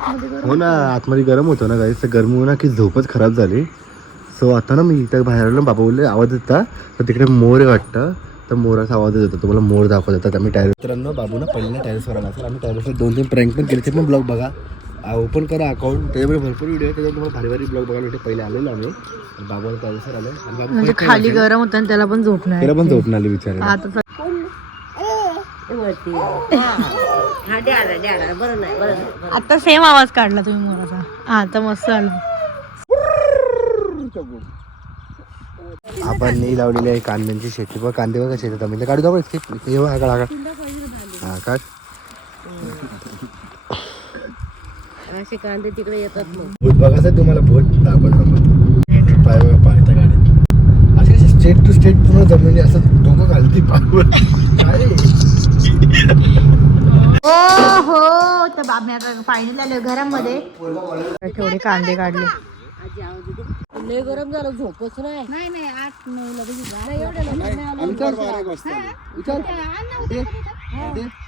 हो ना आतमध्ये गरम होतं ना गाईस तर गरम होऊन ना की झोपच खराब झाली. सो आता ना मी इथं बाहेर आलो बाबा बोलले आवाज येता तर तिकडे मोर वाटतं. तर मोराचा आवाज येत तुम्हाला मोर दाखवत होता आम्ही टॅरेस मित्रांनो बाबू ना पहिल्यांदा टॅरेसवर आला तर आम्ही टॅरेसवर दोन तीन प्रँक पण केले. ते पण ब्लॉग बघा. ओपन करा अकाउंट त्याच्यामुळे भरपूर व्हिडिओ आहे त्याच्यावर तुम्हाला भारी भारी ब्लॉग बघायला भेटेल. पहिले आलेलो आम्ही. बाबूला टॅरेसवर आलो म्हणजे खाली गरम होतं आणि त्याला पण झोप नाही. त्याला पण झोप नाही आता सेम आवाज काढला तुम्ही मोराचा हा आता मस्त आला आपण नाही लावलेली आहे कांद्यांची शेती. बघ कांदे बघा शेतात म्हणजे काढू दाखव इतके हे बघ, हा काढ, हा काढ. हा काढ. असे कांदे तिकडे येतात मग भूत बघायचं तुम्हाला भूत दाखवतो मग पाय गाडीत. कशी स्टेट टू स्टेट पूर्ण जमिनी असं डोकं घालते पायवर काय? हो हो तर बाबी आता फायनल आले घरामध्ये. तेवढे कांदे काढले. लय गरम झालं झोपच नाही. नाही नाही आठ नऊ ला नाही एवढ्या लवकर नाही आलो.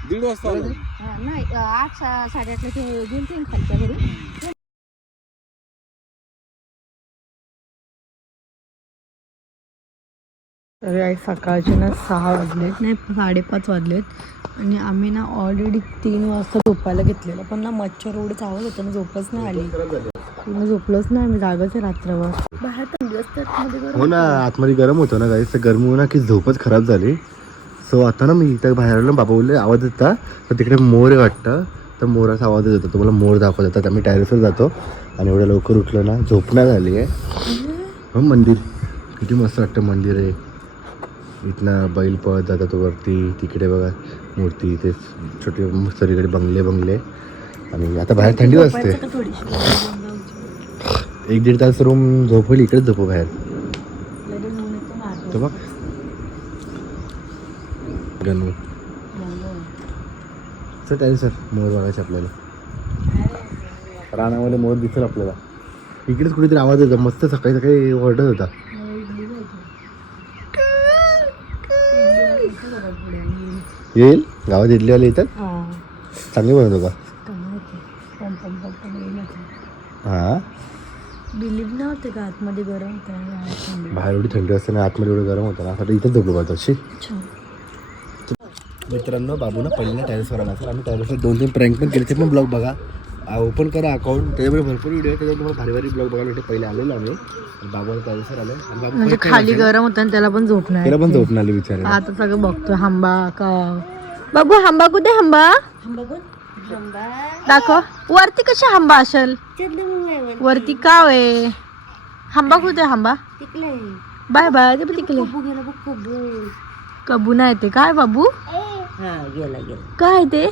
दीड वाजता नाही आठ साडेआठला ते गेले ते खालच्या घरी. तर आज सकाळचे ना सहा वाजलेत. नाही साडेपाच वाजलेत. आणि आम्ही ना ऑलरेडी तीन वाजता झोपायला घेतलेलं. पण ना मच्छर एवढे आवाज होतं ना झोपच नाही आली. पूर्ण झोपलोच नाही आम्ही जागच आहे रात्रभर. बाहेर गरम हो ना आतमध्ये गरम होतं ना गाईस तर गरम होऊन ना की झोपच खराब झाली. सो आता ना मी इथं बाहेर आलो बाबा बोलले आवाज येता तर तिकडे मोर वाटतं. तर मोराचा आवाज येत. होता तुम्हाला मोर दाखवत होता आम्ही टॅरेसवर जातो. आणि एवढं लवकर उठलं ना झोपण्यात झाली आहे. हो मंदिर. किती मस्त वाटतं मंदिर आहे. इथनं बैल पळत जातात वरती तिकडे बघा मूर्ती ते छोटे सगळीकडे बंगले बंगले. आणि आता बाहेर थंडी वाजते. थोडीशी? एक दीड तास रूम झोपवली इकडेच झोपू बाहेर. तो बघ. गणू. सर काय सर? मोर बघायचे आपल्याला. रानामध्ये मोर दिसेल आपल्याला. इकडेच कुठेतरी आवाज येतो. मस्त सकाळी सकाळी ओरडत होता. येईल? गावात इडलीवाले येतात चांगले बनवतो का? हां? बिलीव्ह नव्हते का आतमध्ये गरम होतं आणि बाहेर एवढी थंडी असते ना आतमध्ये एवढं गरम होतं ना आता इथंच झोपलो पाहतो अशी. मित्रांनो बाबू ना पहिल्यांदा टॅरेसवर आला असेल आम्ही टॅरेसवर दोन तीन प्रँक पण केले ते पण ब्लॉग बघा. ओपन करा अकाउंट त्याच्यामुळे भरपूर व्हिडिओ आहे तुम्हाला भारी भारी ब्लॉग बघायला भेटेल. पहिले आलेलो आम्ही. आणि बाबूला टॅरेसवर आलो. आणि बाबू म्हणजे काय खाली? गरम होतं आणि त्याला पण झोप नाही त्याला पण झोप नाही आली विचारायला आता सगळं बघतोय. हंबा का? बाबू हंबा कुठे हंबा? दाखव. वरती कशी हंबा असेल? वरती काव आहे हंबा कुठे हंबा? बाय बाय ते पण तिकडे. कबू गेला बघ कबू. कबू नाही ते काय बाबू हा गेला गेला. काय ते?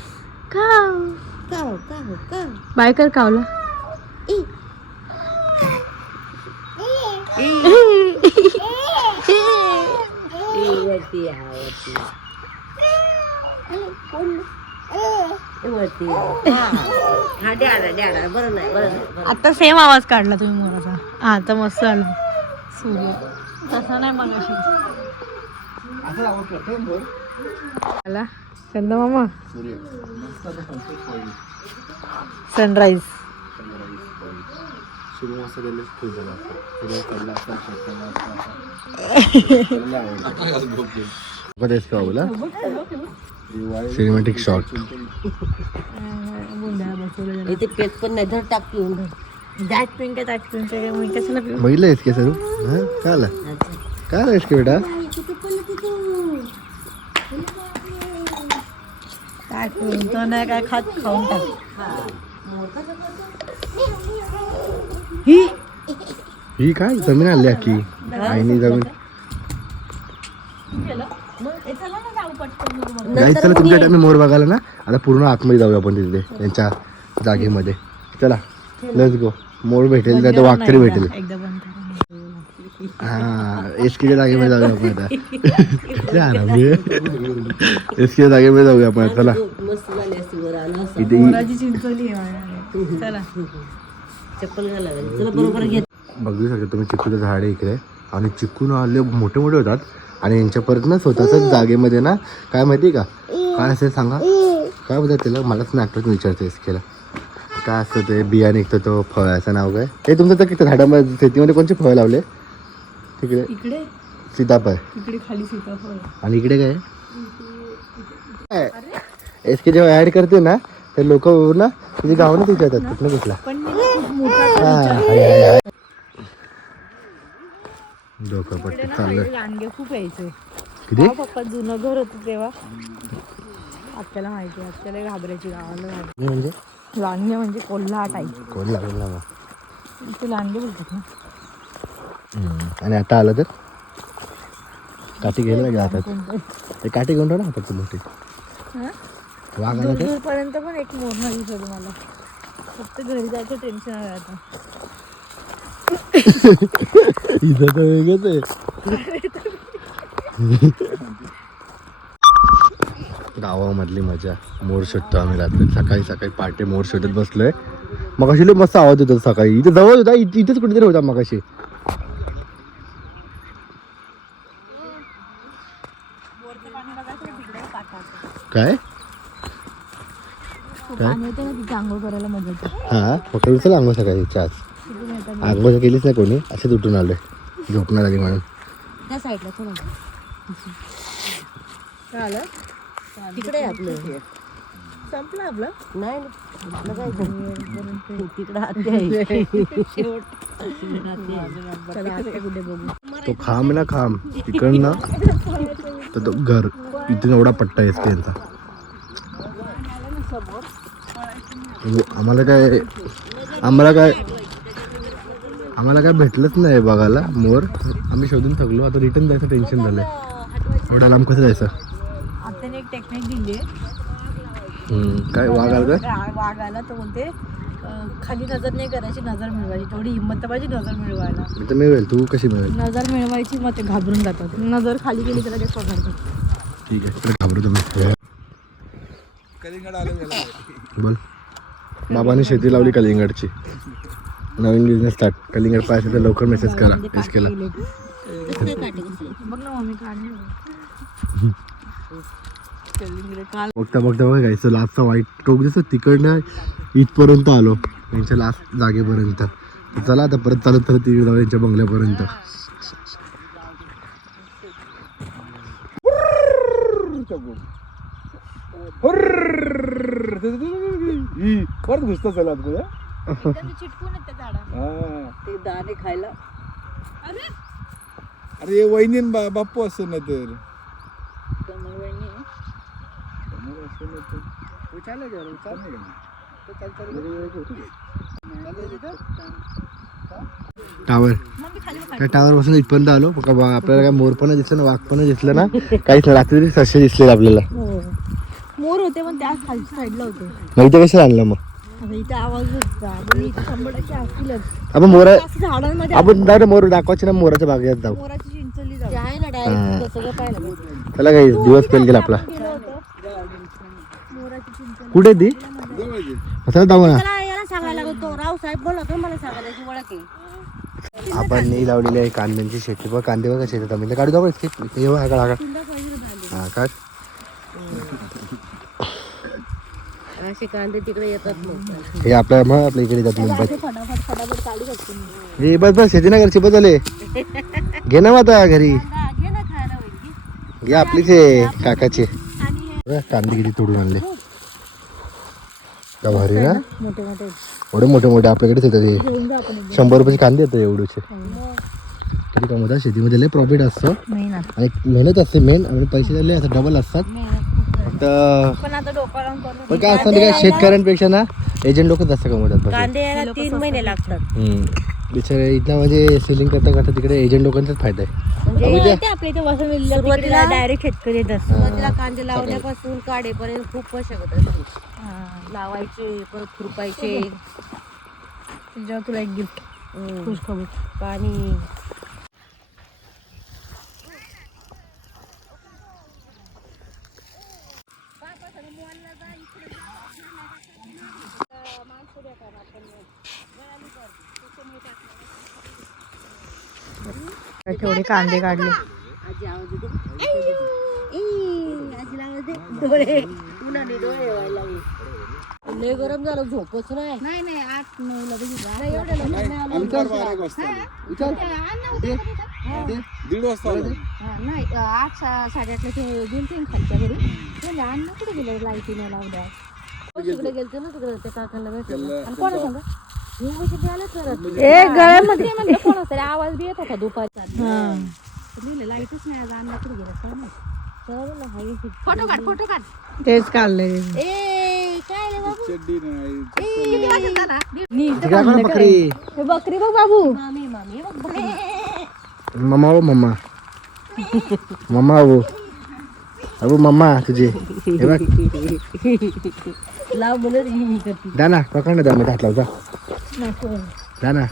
काव काव काव काव बाय कर कावला वरती वरती आता सेम आवाज काढला तुम्ही मोराचा हा आता मस्त आला सूर्य तसा नाही मग आला. चंदा मामा. सनराईज बोला सिनेमॅटिक शॉट इथे पेच पण नाही धर टाक पिऊन धर. दाट पिंक दाट पिंक मी कशाला पिऊ? बघितलं आहेस का सरू? हां? काय आला? काय आलायस का बेटा? काय पिऊ तो नाही काय खात खाऊन टाक. ही? ही काय? जमीन आली आईनी जमीन. नाही चला तुमच्या टाइम मोर बघायला ना. आता पूर्ण आतमध्ये जाऊया आपण तिथे त्यांच्या जागेमध्ये. चला लेट्स गो मोर भेटेल नाही तर तरी भेटेल. हा एस केच्या जागेमध्ये जाऊया आपण आता आराम एस केच्या जागेमध्ये जाऊया आपण चला मस्त झाली असती वर आलं असं इथे मोराची चिंचोली आहे माझ्याकडे. चला चप्पल घालायला चला बरोबर घेत बघू शकता तुम्ही चिकूचं झाड आहे इकडे. आणि चिकून आले मोठे मोठे होतात. आणि यांच्या परत ना स्वतःच्याच जागेमध्ये ना काय माहिती का? काय असेल सांगा? काय बोलतात त्याला? मलाच आठवत विचारते एस केला. काय असतं ते? बिया निघतो तो फळाचं नाव काय? हे तुमचं तर किती झाडामध्ये शेतीमध्ये कोणते फळ लावले? तिकडे इकडे? सीताफळ. इकडे खाली सीताफळ. आणि इकडे काय? एस के जेव्हा ऍड करते ना ते लोक ना तुझी गावाने तिथे येतात कुठलं? कुठला हा. डोकं पट्ट पहिले लांडगे खूप यायचे. किती? पप्पा जुनं घर होतं तेव्हा. आपल्याला माहिती आहे आपल्याला घाबरायची गावाला म्हणजे? लांडगे म्हणजे कोल्हा टाईप मग ते लांडगे बोलतात ना. आणि आता आलं तर? काठी घ्यायला लागेल हातात. ते काठी घेऊन ठेव ना हातात तू मोठी? वाघ आला दूर तर दूरपर्यंत पण एक मोर नाही दिसत मला. फक्त घरी जायचं टेन्शन आहे आता. इथं तर वेगळंच आहे. गावामधली मजा. मोर शोधतो आम्ही रात्री. सकाळी सकाळी पहाटे मोर शोधत बसलोय. मग अशी मस्त आवाज येतो सकाळी. इथे जवळ होता. इथे- इथेच कुठेतरी होता मग अशी काय? आंघोळ करायला मजा हा आंघोळ सकाळी येतात आंघोळ केलीच नाही कोणी असेच उठून आलोय. झोपणार आधी म्हणून. त्या साईडला थोडं काय आलं तिकडे आपलं. संपलं नाही? तिकडं तो खांब ना खांब तिकडनं. तर तो घर. इथून एवढा पट्टा येतो यांचा म्हणजे आम्हाला काय आम्हाला काय आम्हाला काय भेटलंच नाही बघायला मोर. आम्ही शोधून थकलो आता रिटर्न जायचं टेन्शन झालंय. एवढा लांब कसं जायचं? आत्याने एक टेक्निक दिली हम्म, काय वाघ आला वाघ आला तर अं, खाली नजर नाही करायची नजर मिळवायची. तेवढी हिंमत पाहिजे नजर मिळवायला. मिळेल तू कशी मिळेल नजर मिळवायची मग ते घाबरून जातात. नजर खाली गेली तर लगेच पकडतात. ठीक आहे घाबरतो मी बोल. बाबाने शेती लावली कलिंगडची. नवीन बिझनेस स्टार्ट कलिंगड पाहिजे तर लवकर मेसेज करा. एस केला. बघता बघता बघा गायचं लास्टचा वाईट टोक दिसतो तिकडनं इथपर्यंत आलो. यांच्या लास्ट जागेपर्यंत. चला आता परत चालत चालत तिकडे जाऊ यांच्या बंगल्यापर्यंत. परत घुसतो चला तुझ्या चिटकून येते झाडा ते दाणे खायला. अरे! हे वहिनी न बा बाप्पू असं ना तर. समोर ना तर. उचल. नाही का? टावर त्या टावर बसून इथपर्यंत आलो. आपल्याला काय मोर पण दिसलं ना वाघ पण दिसलं ना. काहीच नाही रात्री ससे दिसले आपल्याला. हो. मोर होते पण त्या खालच्या साईडला होते. मग इथे कशाला आणलं मग? आपण मोरा असं आपण डायरेक्ट मोर दाखवायचे ना मोराच्या बागेत जाऊ. मोराची चिंचोली ते आहे ना डायरेक्ट सगळं पाहिलं पाहिजे. चला काही दिवस पेल गेला आपला. कुठे ती? चला जाऊ ना. त्याला याला सांगायला राव साहेब बोला मला सांगायला आपण नाही लावलेली आहे कांद्यांची शेती. बघ कांदे बघा शेतात आम्ही काढू दाखव इतके येऊ हा काढ हा काढ. हा असे कांदे तिकडे येतात मग हे आपल्या मग आपल्या इकडे येतात मुंबईत. हे बस बस शेती ना घरची बस झाले. घे ना आता घरी. घे आपलीच आहे काकाचे. कांदे किती तोडून आणले. का भारी ना? मोठे मोठे. एवढे मोठे मोठे आपल्याकडेच येतात हे. शंभर रुपयाचे कांदे येतात एवढूचे किती कमवतात शेतीमध्ये लय प्रॉफिट असतं. नाही ना आणि मेहनत असते मेन आणि पैसे लय असतात डबल असतात. फक्त पण काय असतं माहिती का शेतकऱ्यांपेक्षा ना एजंट लोक जास्त कमवतात बघा कांदे यायला तीन महिने लागतात. बिचारे इथं म्हणजे सेलिंग करता करता तिकडे एजंट लोकांचाच फायदा आहे. म्हणजे डायरेक्ट शेतकरी येत असतात सुरुवातीला कांदे लावण्यापासून काढेपर्यंत खूप मशागत असते लावायचे परत खुरपायचे तुझ्यावर तुला एक गिफ्ट पाणी थोडे कांदे काढले आजी आवाज देते ई, आजीला आवाज दे उन्हाने डोळे व्हायला लागले. लय गरम झालं झोपच नाही. नाही नाही आठ नऊ ला बघितलं नाही एवढ्या लवकर नाही आलो. आमचा बारा एक वाजता. आला. विचार. दीड वाजता आला. नाही अं, आठ सा- साडेआठला ते गेले ते खालच्या घरी. म्हणले अण्णा कुठे गेले लाईटी नाही लावल्या? तिकडे गेलते ना तिकडे त्या काकांना भेटलं आणि कोणा सांगा? मी म्हणजे ए गळ्यामध्ये ते तरी आवाज बी येत होता दुपारचा. हा. लिहिलं लाईटच नाही आज अण्णा कुठे गेले काय माहीत. चला ना, हाय. फोटो काढ फोटो काढ तेच काढले ए काय रे बाबू? चड्डी नाही किती वाजता झाला तिकडे दाखव ना? बकरी हे बकरी। बघ बाबू मामी मामी बघ बघ. मम्मा वो mamma. Mamma Abu Abu mamma तुझी। हे बघ। लाव म्हणत ही ही करते. जा ना पकड ना जा मी हात. लावता नको जा ना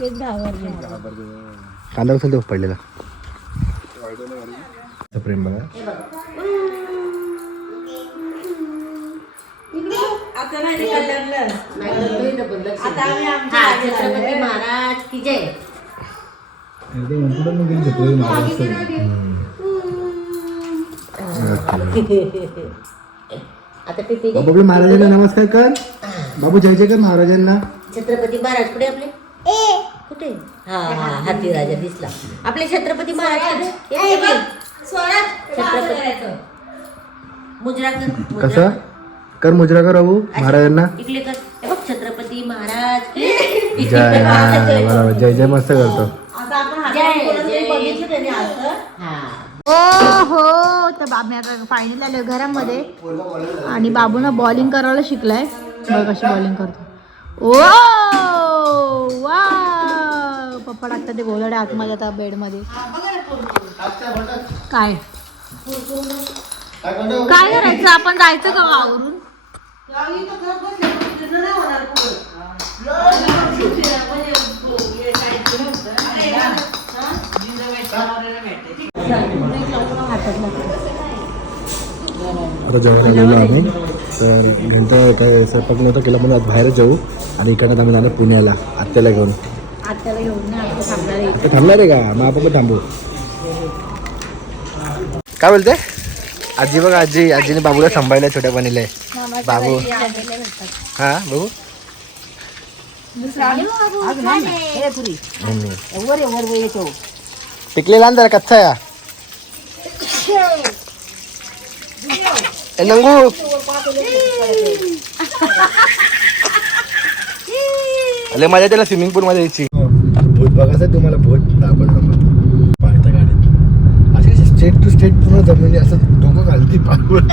तेच घाबरले कांदा उचल देऊ पडलेला प्रेम बघा हा, छत्रपती महाराज की जय. आता ते ते बाबू महाराजांना नमस्कार कर. बाबू जय जय कर महाराजांना? छत्रपती महाराज कुठे आपले? कुठे? हा हा हाती राजा दिसला. आपले छत्रपती महाराज कुठे? छत्रपती मुजरा कर मुजरा कसं? कर मुजरा कर बाबू महाराजांना. इकडे कर. हे बघ छत्रपती महाराज. की जय हा बरोबर जय. जय मस्त करतो. जय जय. हा ओ हो. तर बाबी आता फायनल आलं घरामध्ये. आणि बाबूना बॉलिंग करायला शिकलाय. बघ कशी बॉलिंग करतो. ओ वा! पप्पा टाकतात ते गोलडे आतमध्ये आता बेडमध्ये. काय? काय करायचं? आपण जायचं का आवरून आता जेवायला गेलो आम्ही. तर नंतर काय स्वयंपाक नव्हतं केला म्हणून आज बाहेरच जाऊ. आणि इकडनं आम्ही जाणार पुण्याला आत्याला घेऊन. आत्याला घेऊन नाही आता थांबणार आहे. आता थांबणार आहे का? मग आपण पण थांबू. काय बोलते? आजी बघा आजी आजीने बाबूला सांभाळलंय छोट्या बनीले बाबू. हा बघू मम्मी. टिकलेला ना. जरा कच्चा या ए नंगू अरे माझ्या त्याला स्विमिंग पूल मध्ये यायची. भूत बघायचं तुम्हाला भूत दाखवत पाहता गाडीत. असे कसे स्टेट टू स्टेट पूर्ण जमिनी असं डोकं घालती पाहून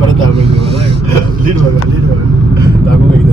pertama gue malah, lihat banget, lihat banget.